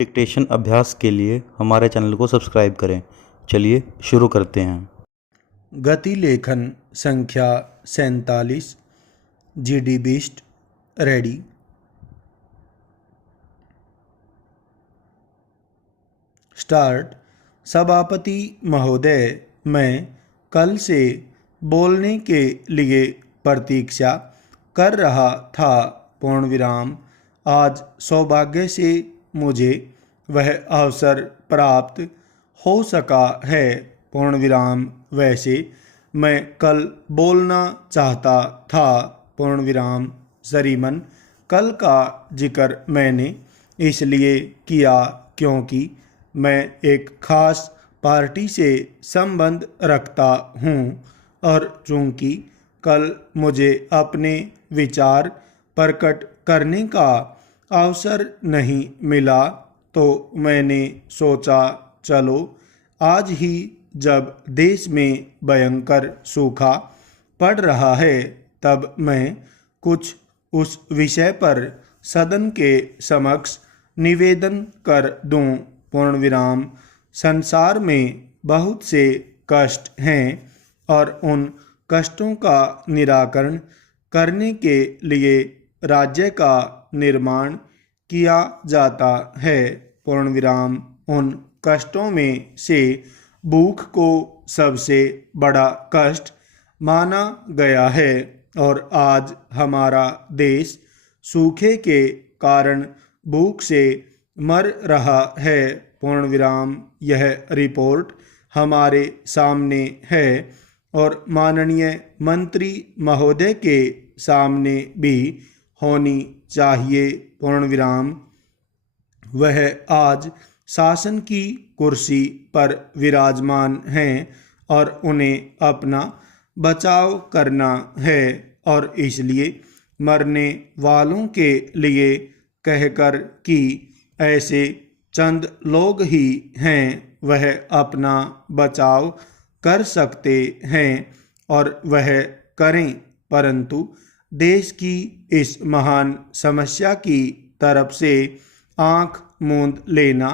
Dictation अभ्यास के लिए हमारे चैनल को सब्सक्राइब करें। चलिए शुरू करते हैं। गति लेखन संख्या 47 GD बीस्ट रेडी। स्टार्ट। सभापति महोदय, मैं कल से बोलने के लिए प्रतीक्षा कर रहा था। पूर्ण विराम। आज सौभाग्य से मुझे वह अवसर प्राप्त हो सका है। पूर्ण विराम। वैसे मैं कल बोलना चाहता था। पूर्ण विराम। श्रीमन, कल का जिक्र मैंने इसलिए किया क्योंकि मैं एक खास पार्टी से संबंध रखता हूँ और चूँकि कल मुझे अपने विचार प्रकट करने का अवसर नहीं मिला तो मैंने सोचा चलो आज ही, जब देश में भयंकर सूखा पड़ रहा है, तब मैं कुछ उस विषय पर सदन के समक्ष निवेदन कर दूं। पूर्ण विराम। संसार में बहुत से कष्ट हैं और उन कष्टों का निराकरण करने के लिए राज्य का निर्माण किया जाता है। पूर्ण विराम। उन कष्टों में से भूख को सबसे बड़ा कष्ट माना गया है और आज हमारा देश सूखे के कारण भूख से मर रहा है। पूर्ण विराम। यह रिपोर्ट हमारे सामने है और माननीय मंत्री महोदय के सामने भी होनी चाहिए। पूर्ण विराम। वह आज शासन की कुर्सी पर विराजमान हैं और उन्हें अपना बचाव करना है और इसलिए मरने वालों के लिए कहकर कि ऐसे चंद लोग ही हैं वह अपना बचाव कर सकते हैं और वह करें, परंतु देश की इस महान समस्या की तरफ से आंख मूंद लेना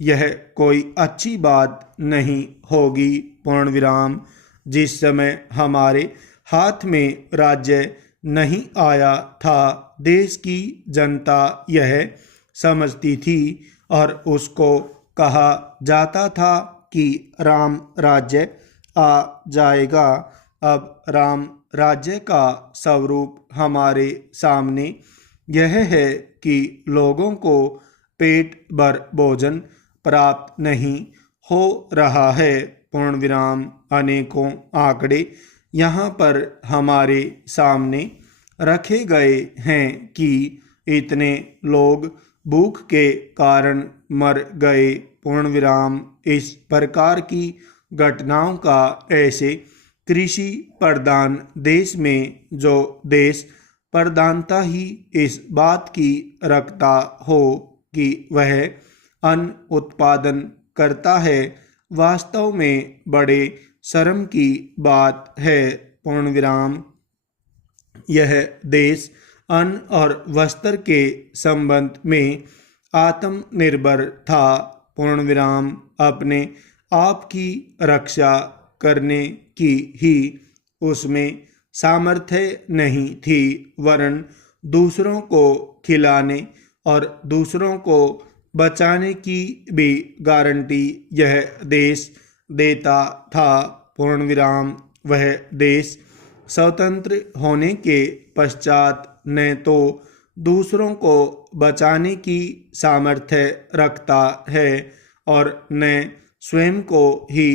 यह कोई अच्छी बात नहीं होगी। पूर्ण विराम। जिस समय हमारे हाथ में राज्य नहीं आया था, देश की जनता यह समझती थी और उसको कहा जाता था कि राम राज्य आ जाएगा। अब राम राज्य का स्वरूप हमारे सामने यह है कि लोगों को पेट भर भोजन प्राप्त नहीं हो रहा है। पूर्ण विराम। अनेकों आंकड़े यहाँ पर हमारे सामने रखे गए हैं कि इतने लोग भूख के कारण मर गए। पूर्ण विराम। इस प्रकार की घटनाओं का ऐसे कृषि प्रधान देश में, जो देश प्रधानता ही इस बात की रखता हो कि वह अन्न उत्पादन करता है, वास्तव में बड़े शर्म की बात है। पूर्ण विराम। यह देश अन्न और वस्त्र के संबंध में आत्मनिर्भर था। पूर्ण विराम। अपने आप की रक्षा करने की ही उसमें सामर्थ्य नहीं थी, वरन दूसरों को खिलाने और दूसरों को बचाने की भी गारंटी यह देश देता था। पूर्ण विराम। वह देश स्वतंत्र होने के पश्चात न तो दूसरों को बचाने की सामर्थ्य रखता है और न स्वयं को ही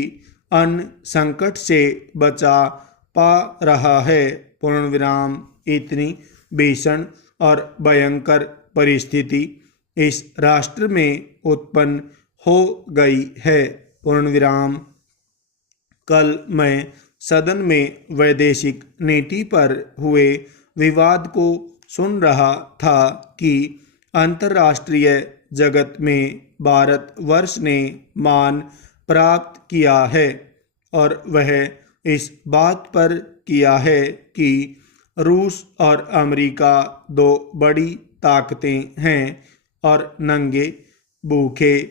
अन्न संकट से बचा पा रहा है। पूर्ण विराम। इतनी भीषण और भयंकर परिस्थिति इस राष्ट्र में उत्पन्न हो गई है। पूर्ण विराम। कल मैं सदन में वैदेशिक नीति पर हुए विवाद को सुन रहा था कि अंतर्राष्ट्रीय जगत में भारतवर्ष ने मान प्राप्त किया है और वह इस बात पर किया है कि रूस और अमेरिका दो बड़ी ताकतें हैं और नंगे भूखे,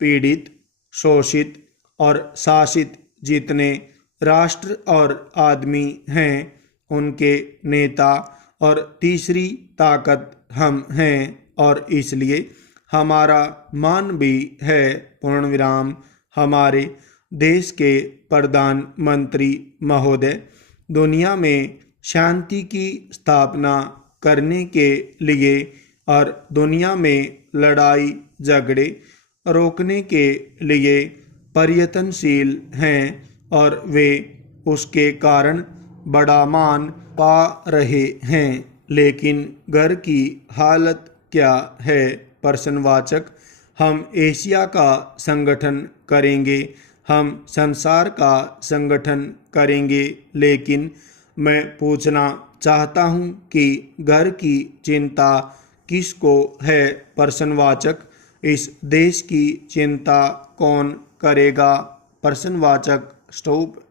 पीड़ित, शोषित और शासित जितने राष्ट्र और आदमी हैं उनके नेता और तीसरी ताकत हम हैं और इसलिए हमारा मान भी है। पूर्ण विराम। हमारे देश के प्रधानमंत्री महोदय दुनिया में शांति की स्थापना करने के लिए और दुनिया में लड़ाई झगड़े रोकने के लिए प्रयत्नशील हैं और वे उसके कारण बड़ा मान पा रहे हैं। लेकिन घर की हालत क्या है? प्रश्नवाचक। हम एशिया का संगठन करेंगे, हम संसार का संगठन करेंगे, लेकिन मैं पूछना चाहता हूँ कि घर की चिंता किसको है? प्रश्नवाचक। इस देश की चिंता कौन करेगा? प्रश्नवाचक। स्टॉप।